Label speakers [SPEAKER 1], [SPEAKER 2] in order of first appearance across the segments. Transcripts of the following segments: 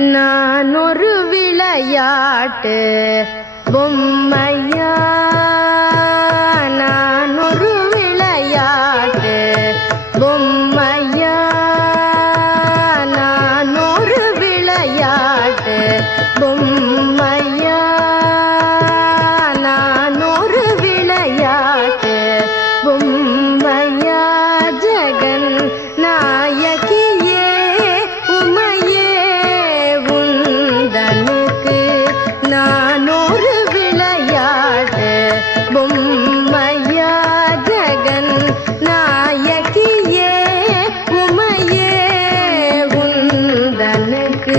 [SPEAKER 1] நான் ஒரு விளையாட்டு. பொம்மையா நான் ஒரு விளையாட்டு. பொம்மையா நான் ஒரு விளையாட்டு. பொம்மை பொம்மையா ஜகன் நாயகியே உமையே உந்தனுக்கு.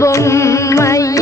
[SPEAKER 1] bông mây.